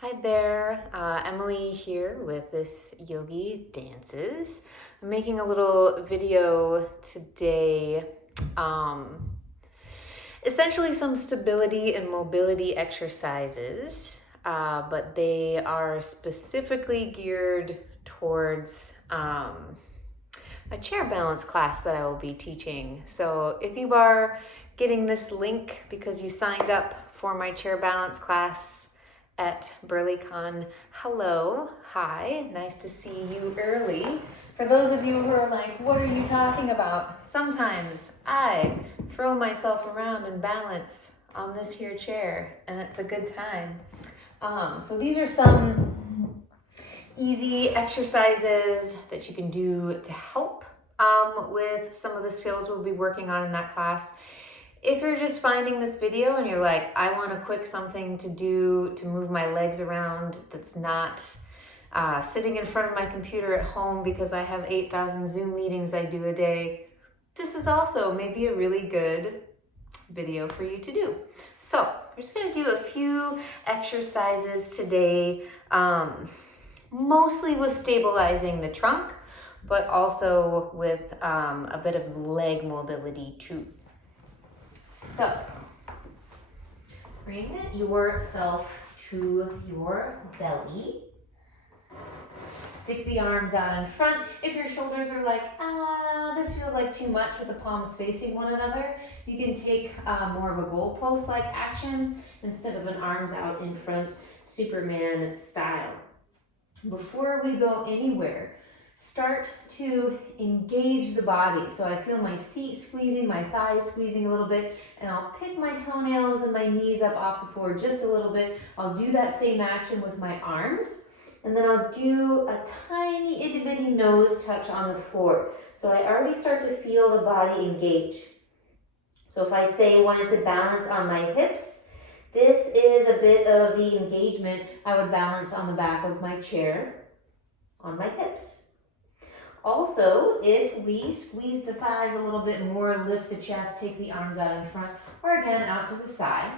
Hi there, Emily here with This Yogi Dances. I'm making a little video today, essentially some stability and mobility exercises, but they are specifically geared towards my chair balance class that I will be teaching. So if you are getting this link because you signed up for my chair balance class at BurlyCon, hello, hi, nice to see you early. For those of you who are like, what are you talking about? Sometimes I throw myself around and balance on this here chair, and it's a good time. So these are some easy exercises that you can do to help with some of the skills we'll be working on in that class. If you're just finding this video and you're like, I want a quick something to do to move my legs around that's not sitting in front of my computer at home because I have 8,000 Zoom meetings I do a day, this is also maybe a really good video for you to do. So we're just gonna do a few exercises today, mostly with stabilizing the trunk, but also with a bit of leg mobility too. So, bring yourself to your belly. Stick the arms out in front. If your shoulders are like, this feels like too much with the palms facing one another, you can take more of a goalpost-like action instead of an arms out in front, Superman style. Before we go anywhere, start to engage the body. So I feel my seat squeezing, my thighs squeezing a little bit, and I'll pick my toenails and my knees up off the floor just a little bit. I'll do that same action with my arms, and then I'll do a tiny itty bitty nose touch on the floor. So I already start to feel the body engage. So if I say wanted to balance on my hips, this is a bit of the engagement. I would balance on the back of my chair on my hips. Also, if we squeeze the thighs a little bit more, lift the chest, take the arms out in front, or again out to the side.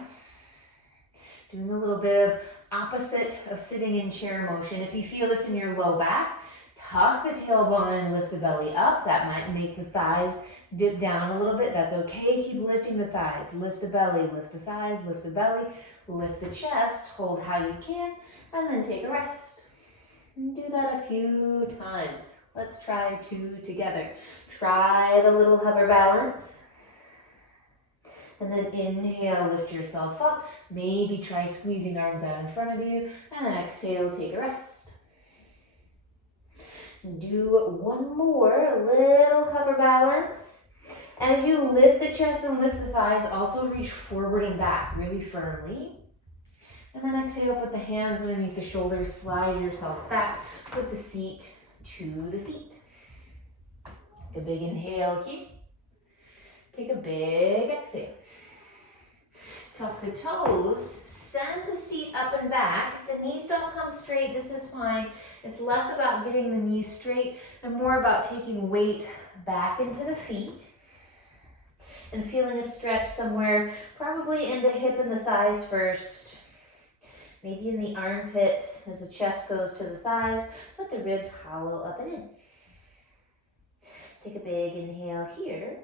Doing a little bit of opposite of sitting in chair motion. If you feel this in your low back, tuck the tailbone and lift the belly up. That might make the thighs dip down a little bit. That's okay. Keep lifting the thighs. Lift the belly, lift the thighs, lift the belly, lift the chest, hold how you can, and then take a rest. And do that a few times. Let's try two together. Try the little hover balance. And then inhale, lift yourself up. Maybe try squeezing arms out in front of you. And then exhale, take a rest. Do one more, little hover balance. As you lift the chest and lift the thighs, also reach forward and back really firmly. And then exhale, put the hands underneath the shoulders, slide yourself back, put the seat to the feet. Take a big inhale here. Take a big exhale. Tuck the toes, send the seat up and back. If the knees don't come straight, this is fine. It's less about getting the knees straight and more about taking weight back into the feet and feeling a stretch somewhere, probably in the hip and the thighs first. Maybe in the armpits as the chest goes to the thighs, but the ribs hollow up and in. Take a big inhale here.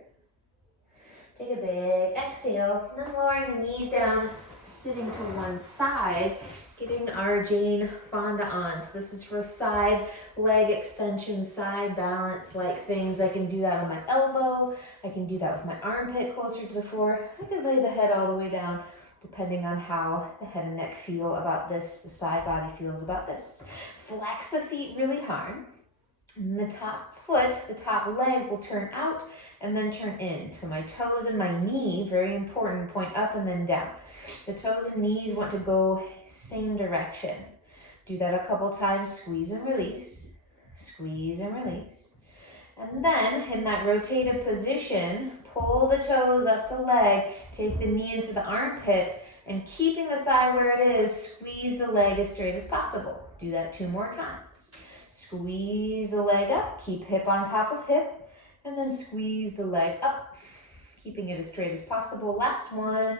Take a big exhale, and then lowering the knees down, sitting to one side, getting our Jane Fonda on. So this is for side leg extension, side balance like things. I can do that on my elbow. I can do that with my armpit closer to the floor. I can lay the head all the way down, depending on how the head and neck feel about this, the side body feels about this. Flex the feet really hard. And the top foot, the top leg will turn out and then turn in. So my toes and my knee, very important, point up and then down. The toes and knees want to go same direction. Do that a couple times, squeeze and release, squeeze and release. And then in that rotated position, pull the toes up the leg, take the knee into the armpit, and keeping the thigh where it is, squeeze the leg as straight as possible. Do that 2 more times. Squeeze the leg up, keep hip on top of hip, and then squeeze the leg up, keeping it as straight as possible. Last one.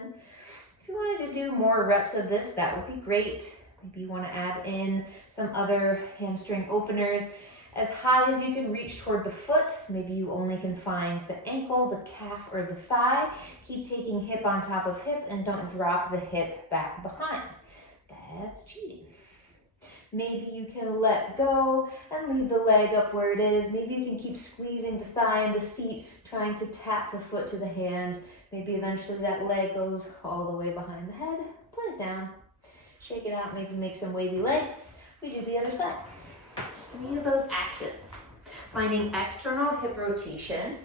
If you wanted to do more reps of this, that would be great. Maybe you want to add in some other hamstring openers. As high as you can reach toward the foot. Maybe you only can find the ankle, the calf, or the thigh. Keep taking hip on top of hip and don't drop the hip back behind. That's cheating. Maybe you can let go and leave the leg up where it is. Maybe you can keep squeezing the thigh and the seat, trying to tap the foot to the hand. Maybe eventually that leg goes all the way behind the head. Put it down. Shake it out, maybe make some wavy legs. We do the other side. Just 3 of those actions. Finding external hip rotation.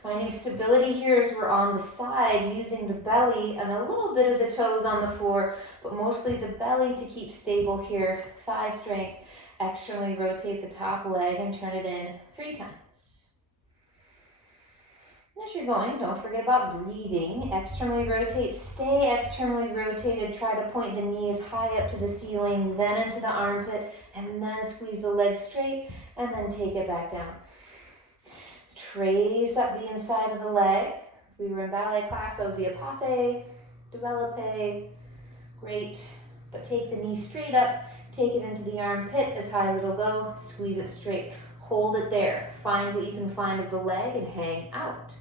Finding stability here as we're on the side, using the belly and a little bit of the toes on the floor, but mostly the belly to keep stable here. Thigh strength. Externally rotate the top leg and turn it in 3 times. As you're going, don't forget about breathing. Externally rotate, stay externally rotated. Try to point the knees high up to the ceiling, then into the armpit, and then squeeze the leg straight, and then take it back down. Trace up the inside of the leg. If we were in ballet class, that would be a passe, developpe. Great. But take the knee straight up, take it into the armpit as high as it'll go, squeeze it straight. Hold it there. Find what you can find of the leg and hang out.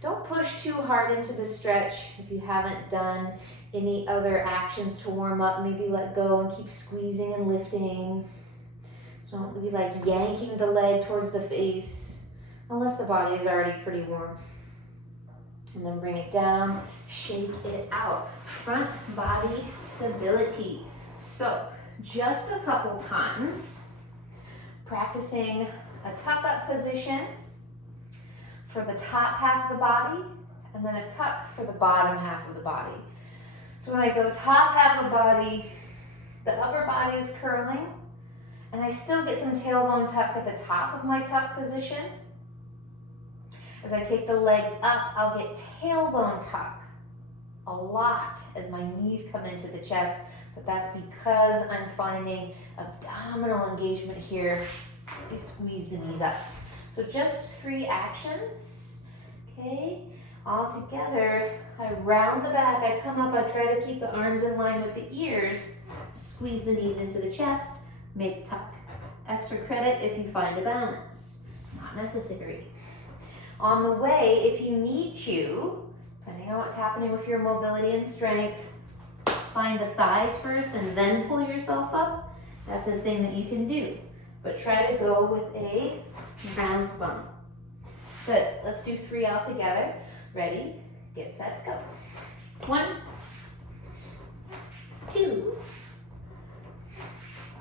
Don't push too hard into the stretch. If you haven't done any other actions to warm up, maybe let go and keep squeezing and lifting. Don't be like yanking the leg towards the face, unless the body is already pretty warm. And then bring it down, shake it out. Front body stability. So just a couple times, practicing a tuck up position for the top half of the body, and then a tuck for the bottom half of the body. So when I go top half of the body, the upper body is curling, and I still get some tailbone tuck at the top of my tuck position. As I take the legs up, I'll get tailbone tuck a lot as my knees come into the chest, but that's because I'm finding abdominal engagement here. I squeeze the knees up. So just 3 actions, okay? All together, I round the back, I come up, I try to keep the arms in line with the ears, squeeze the knees into the chest, make tuck. Extra credit if you find a balance, not necessary. On the way, if you need to, depending on what's happening with your mobility and strength, find the thighs first and then pull yourself up. That's a thing that you can do, but try to go with a round spine. Good, let's do 3 all together. Ready, get set, go. 1, 2,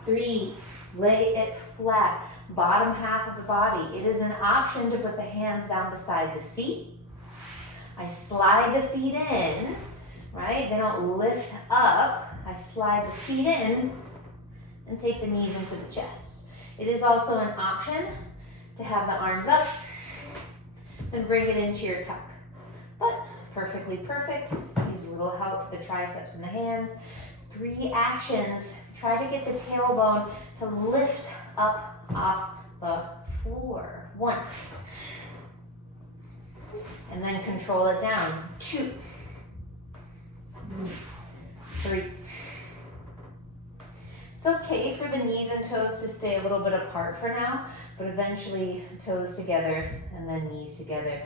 3. Lay it flat, bottom half of the body. It is an option to put the hands down beside the seat. I slide the feet in, right? They don't lift up. I slide the feet in and take the knees into the chest. It is also an option to have the arms up and bring it into your tuck. But perfectly perfect. Use a little help with the triceps and the hands. 3 actions. Try to get the tailbone to lift up off the floor. 1. And then control it down. 2. 3. It's okay for the knees and toes to stay a little bit apart for now, but eventually toes together and then knees together.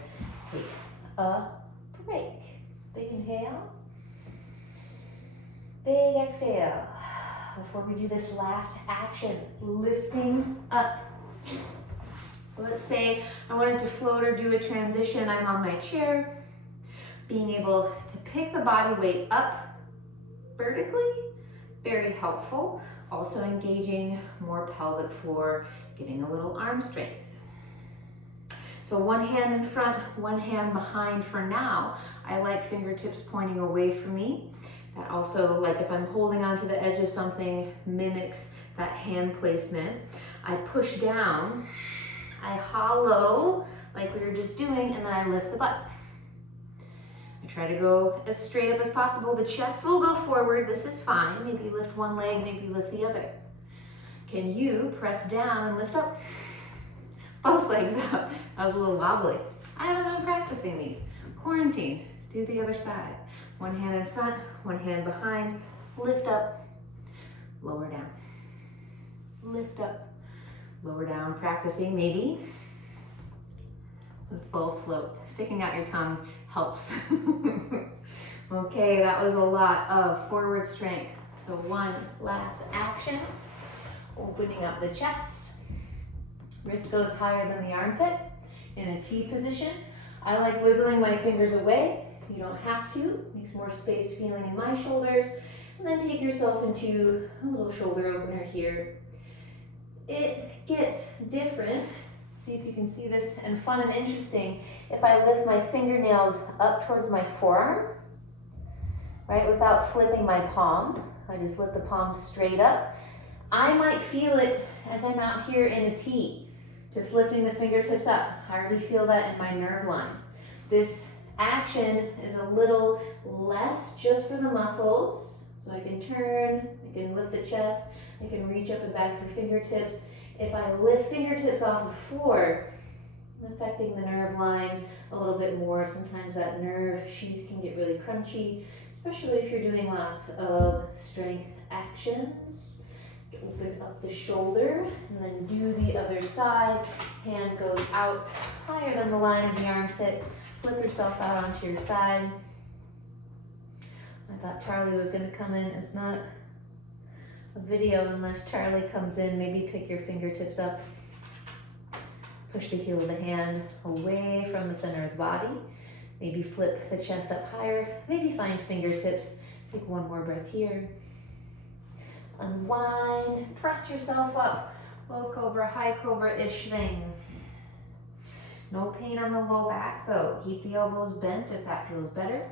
Take a break. Big inhale. Big exhale. Before we do this last action, lifting up. So let's say I wanted to float or do a transition. I'm on my chair. Being able to pick the body weight up vertically, very helpful. Also engaging more pelvic floor, getting a little arm strength. So one hand in front, one hand behind for now. I like fingertips pointing away from me. That also, like if I'm holding onto the edge of something, mimics that hand placement. I push down, I hollow, like we were just doing, and then I lift the butt. I try to go as straight up as possible. The chest will go forward, this is fine. Maybe lift one leg, maybe lift the other. Can you press down and lift up? Both legs up. That was a little wobbly. I haven't been practicing these. Quarantine, do the other side. One hand in front, one hand behind, lift up, lower down. Lift up, lower down. Practicing maybe with full float. Sticking out your tongue helps. Okay, that was a lot of forward strength. So one last action. Opening up the chest. Wrist goes higher than the armpit in a T position. I like wiggling my fingers away. You don't have to. Makes more space feeling in my shoulders. And then take yourself into a little shoulder opener here. It gets different. See if you can see this, and fun and interesting if I lift my fingernails up towards my forearm, right, without flipping my palm. I just lift the palm straight up. I might feel it as I'm out here in a T, just lifting the fingertips up. I already feel that in my nerve lines. This action is a little less just for the muscles, so I can turn, I can lift the chest, I can reach up and back for fingertips. If I lift fingertips off the floor, I'm affecting the nerve line a little bit more. Sometimes that nerve sheath can get really crunchy, especially if you're doing lots of strength actions. Open up the shoulder and then do the other side. Hand goes out higher than the line of the armpit. Flip yourself out onto your side. I thought Charlie was going to come in. It's not a video unless Charlie comes in. Maybe pick your fingertips up. Push the heel of the hand away from the center of the body. Maybe flip the chest up higher. Maybe find fingertips. Take one more breath here. Unwind, press yourself up. Low cobra, high cobra-ish thing. No pain on the low back though. Keep the elbows bent if that feels better.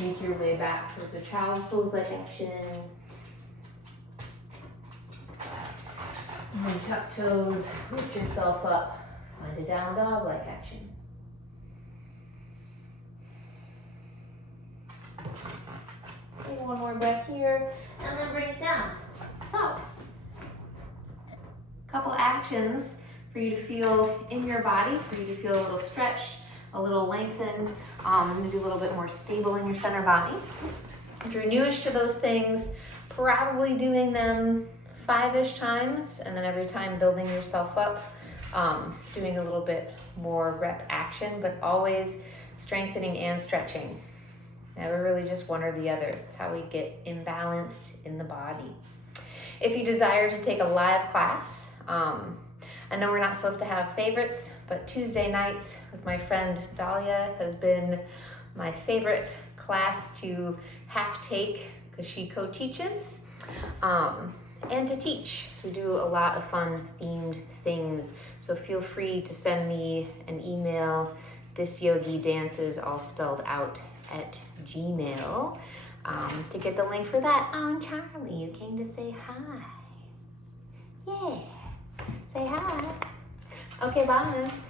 Make your way back towards a child's pose-like action. And then tuck toes, lift yourself up. Find a down dog-like action. Take one more breath here, and then bring it down. So, couple actions for you to feel in your body, for you to feel a little stretched, a little lengthened, maybe a little bit more stable in your center body. If you're newish to those things, probably doing them 5-ish times, and then every time building yourself up, doing a little bit more rep action, but always strengthening and stretching. Never really just one or the other. It's how we get imbalanced in the body. If you desire to take a live class, I know we're not supposed to have favorites, but Tuesday nights with my friend Dahlia has been my favorite class to half take because she co-teaches and to teach. So we do a lot of fun themed things. So feel free to send me an email, thisyogidances all spelled out at Gmail, to get the link for that. Oh, Charlie, you came to say hi. Yeah, say hi. Okay, bye.